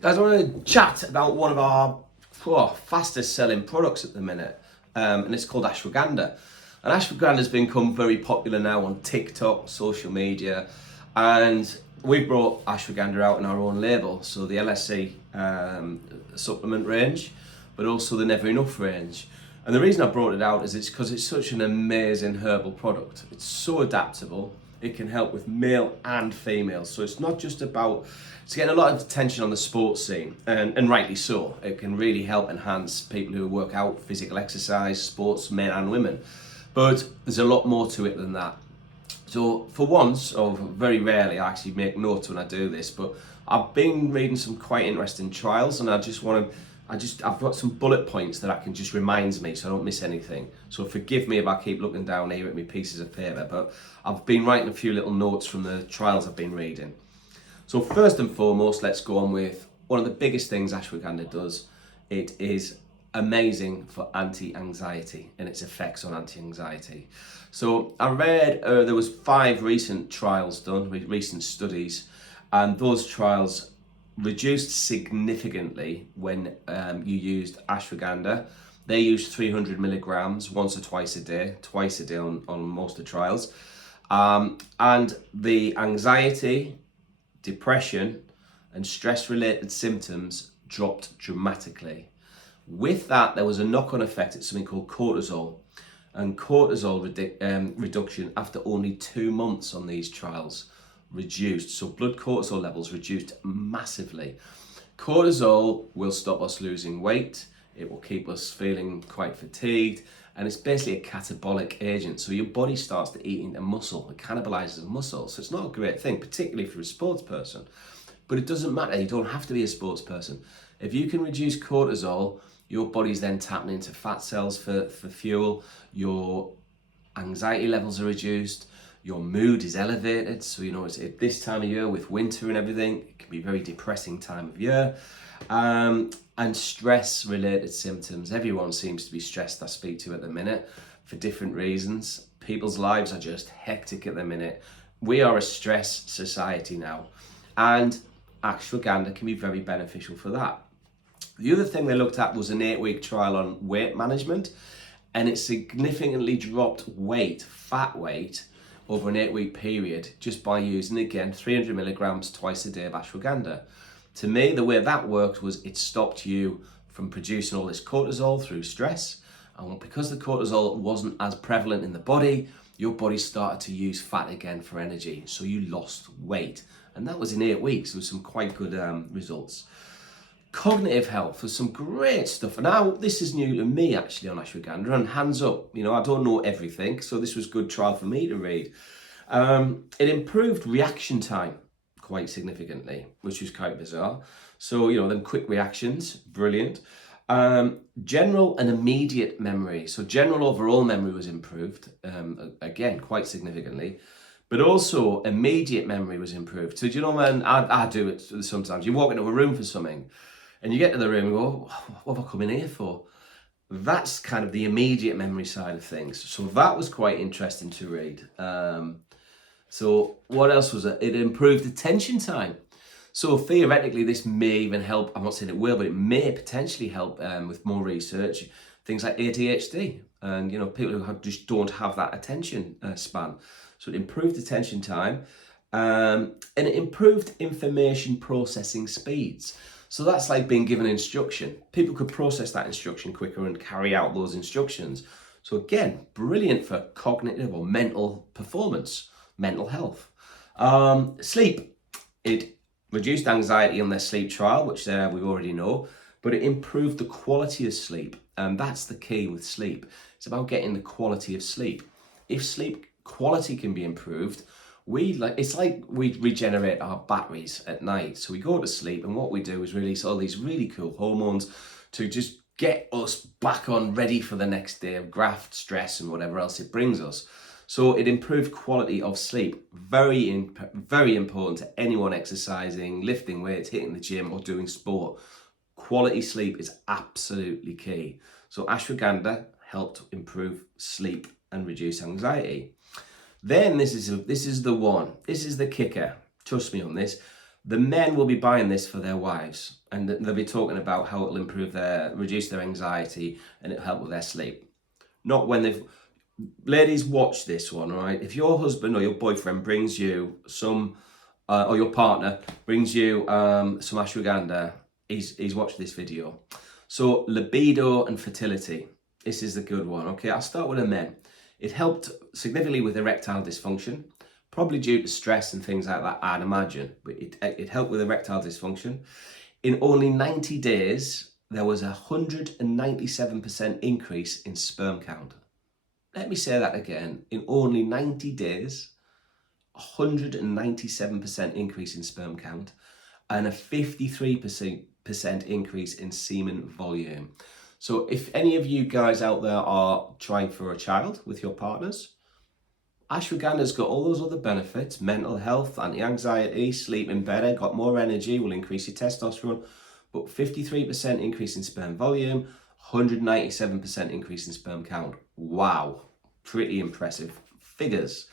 Guys, I want to chat about one of our fastest selling products at the minute, and it's called ashwagandha. And ashwagandha has become very popular now on TikTok, social media, and we've brought ashwagandha out in our own label, so the LSC supplement range, but also the Nvrenuf range. And the reason I brought it out is it's because it's such an amazing herbal product. It's so adaptable. It can help with male and female. So it's not just about, it's getting a lot of attention on the sports scene, and rightly so. It can really help enhance people who work out, physical exercise, sports, men and women. But there's a lot more to it than that. So for once, or very rarely, I actually make notes when I do this, but I've been reading some quite interesting trials, and I've got some bullet points that I can just reminds me so I don't miss anything. So forgive me if I keep looking down here at my pieces of paper, but I've been writing a few little notes from the trials I've been reading. So first and foremost, let's go on with one of the biggest things ashwagandha does. It is amazing for anti-anxiety and its effects on anti-anxiety. So I read there was 5 recent trials done, recent studies, and those trials reduced significantly when you used ashwagandha. They used 300 milligrams once or twice a day on most of the trials. And the anxiety, depression, and stress-related symptoms dropped dramatically. With that, there was a knock-on effect. It's something called cortisol. And cortisol reduction after only 2 months on these trials reduced. So blood cortisol levels reduced massively. Cortisol will stop us losing weight. It will keep us feeling quite fatigued. And it's basically a catabolic agent. So your body starts to eat into muscle. It cannibalizes muscle. So it's not a great thing, particularly if you're a sports person. But it doesn't matter. You don't have to be a sports person. If you can reduce cortisol, your body's then tapping into fat cells for fuel. Your anxiety levels are reduced. Your mood is elevated. So, it's at this time of year with winter and everything, it can be a very depressing time of year. And stress-related symptoms. Everyone seems to be stressed I speak to at the minute for different reasons. People's lives are just hectic at the minute. We are a stress society now. And ashwagandha can be very beneficial for that. The other thing they looked at was an 8-week trial on weight management, and it significantly dropped fat weight, over an 8-week period just by using, again, 300 milligrams twice a day of ashwagandha. To me, the way that worked was it stopped you from producing all this cortisol through stress, and because the cortisol wasn't as prevalent in the body, your body started to use fat again for energy, so you lost weight. And that was in 8 weeks with some quite good results. Cognitive health was some great stuff. And now this is new to me actually on ashwagandha, and hands up, I don't know everything, so this was a good trial for me to read. It improved reaction time quite significantly, which was quite bizarre. So, them quick reactions, brilliant. General and immediate memory. So general overall memory was improved, again, quite significantly. But also immediate memory was improved. So do you know, man, I do it sometimes. You walk into a room for something and you get to the room and go, what have I come in here for? That's kind of the immediate memory side of things. So that was quite interesting to read. So what else was it? It improved attention time. So theoretically, this may even help. I'm not saying it will, but it may potentially help with more research. Things like ADHD and people who just don't have that attention span. So it improved attention time, and it improved information processing speeds. So that's like being given instruction. People could process that instruction quicker and carry out those instructions. So again, brilliant for cognitive or mental performance, mental health. Sleep. It reduced anxiety on their sleep trial, which we already know, but it improved the quality of sleep. And that's the key with sleep. It's about getting the quality of sleep. If sleep quality can be improved, it's like we regenerate our batteries at night. So we go to sleep, and what we do is release all these really cool hormones to just get us back on ready for the next day of graft, stress, and whatever else it brings us. So it improved quality of sleep. Very important to anyone exercising, lifting weights, hitting the gym, or doing sport. Quality sleep is absolutely key. So ashwagandha helped improve sleep and reduce anxiety. Then this is the one. This is the kicker. Trust me on this. The men will be buying this for their wives, and they'll be talking about how it'll reduce their anxiety, and it'll help with their sleep. Not when they've... Ladies, watch this one, all right? If your husband or your boyfriend brings you some, or your partner brings you some ashwagandha, he's watched this video. So libido and fertility, this is the good one. Okay, I'll start with the men. It helped significantly with erectile dysfunction, probably due to stress and things like that, I'd imagine. But it helped with erectile dysfunction. In only 90 days, there was a 197% increase in sperm count. Let me say that again. In only 90 days, 197% increase in sperm count and a 53% increase in semen volume. So if any of you guys out there are trying for a child with your partners, ashwagandha's got all those other benefits: mental health, anti-anxiety, sleeping better, got more energy, will increase your testosterone, but 53% increase in sperm volume, 197% increase in sperm count. Wow, pretty impressive figures.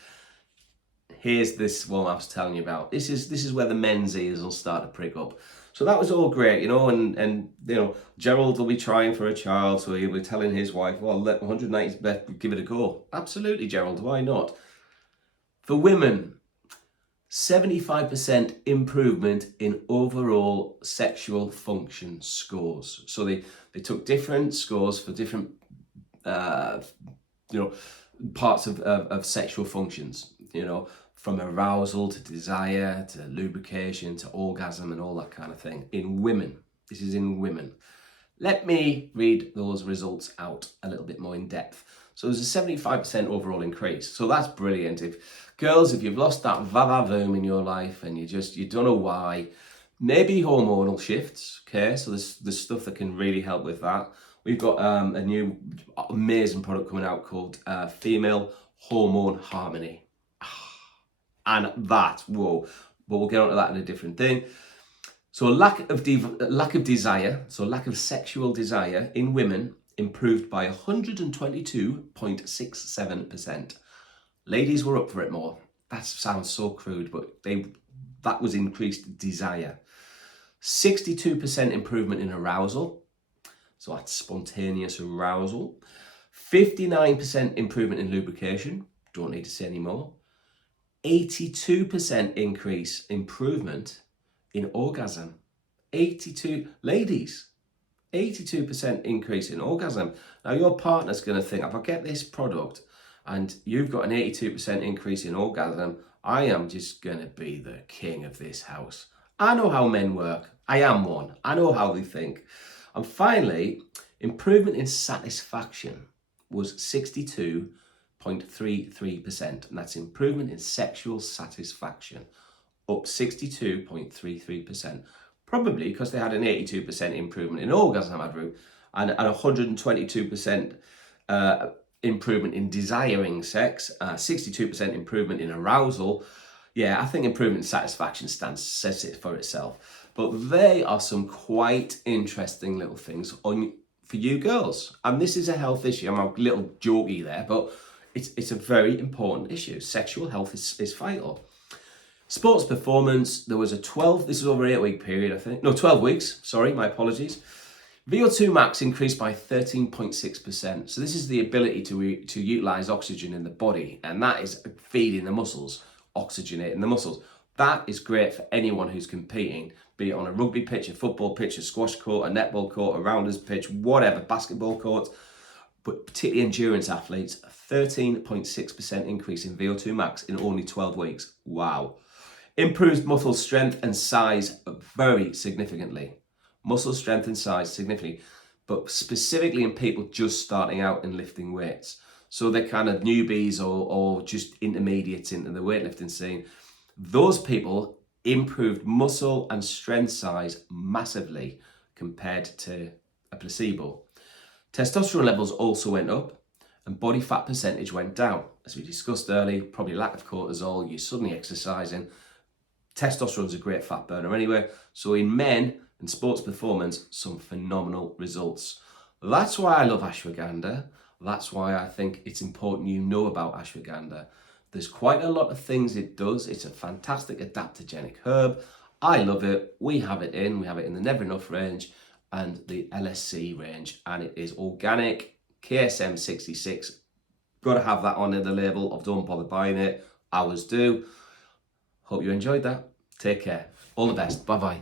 Here's this one I was telling you about. This is where the men's ears will start to prick up. So that was all great, you know, and you know, Gerald will be trying for a child, so he'll be telling his wife, well, let 190, give it a go. Absolutely, Gerald, why not? For women, 75% improvement in overall sexual function scores. So they took different scores for different, you know, parts of sexual functions, you know, from arousal to desire to lubrication to orgasm and all that kind of thing in women. This is in women. Let me read those results out a little bit more in depth. So there's a 75% overall increase. So that's brilliant. If girls, if you've lost that va-va-voom in your life and you don't know why, maybe hormonal shifts, okay? So there's stuff that can really help with that. We've got a new amazing product coming out called Female Hormone Harmony. And that, whoa, but we'll get onto that in a different thing. So lack of desire, so lack of sexual desire in women improved by 122.67%. Ladies were up for it more. That sounds so crude, but that was increased desire. 62% improvement in arousal. So that's spontaneous arousal. 59% improvement in lubrication. Don't need to say any more. 82% improvement in orgasm. 82% increase in orgasm. Now your partner's going to think, if I get this product and you've got an 82% increase in orgasm, I am just going to be the king of this house. I know how men work. I am one. I know how they think. And finally, improvement in satisfaction was 62.33%, and that's improvement in sexual satisfaction, up 62.33%. Probably because they had an 82% improvement in orgasm and a 122% improvement in desiring sex, 62% improvement in arousal. Yeah, I think improvement in satisfaction says it for itself. But they are some quite interesting little things for you girls. And this is a health issue. I'm a little jokey there, but it's a very important issue. Sexual health is vital. Sports performance, there was this is over an 8-week period, I think. No, 12 weeks, sorry, my apologies. VO2 max increased by 13.6%. So this is the ability to utilize oxygen in the body, and that is feeding the muscles, oxygenating the muscles. That is great for anyone who's competing, be it on a rugby pitch, a football pitch, a squash court, a netball court, a rounders pitch, whatever, basketball court, but particularly endurance athletes, a 13.6% increase in VO2 max in only 12 weeks. Wow. Improves muscle strength and size very significantly. Muscle strength and size significantly, but specifically in people just starting out in lifting weights. So they're kind of newbies or just intermediates into the weightlifting scene. Those people improved muscle and strength size massively compared to a placebo. Testosterone levels also went up and body fat percentage went down. As we discussed earlier, probably lack of cortisol, you're suddenly exercising. Testosterone's a great fat burner anyway. So in men and sports performance, some phenomenal results. That's why I love ashwagandha. That's why I think it's important you know about ashwagandha. There's quite a lot of things it does. It's a fantastic adaptogenic herb. I love it. We have it in the Nvrenuf range and the LSC range, and it is organic KSM-66. Got to have that on the label of don't bother buying it. Ours do. Hope you enjoyed that. Take care. All the best. Bye bye.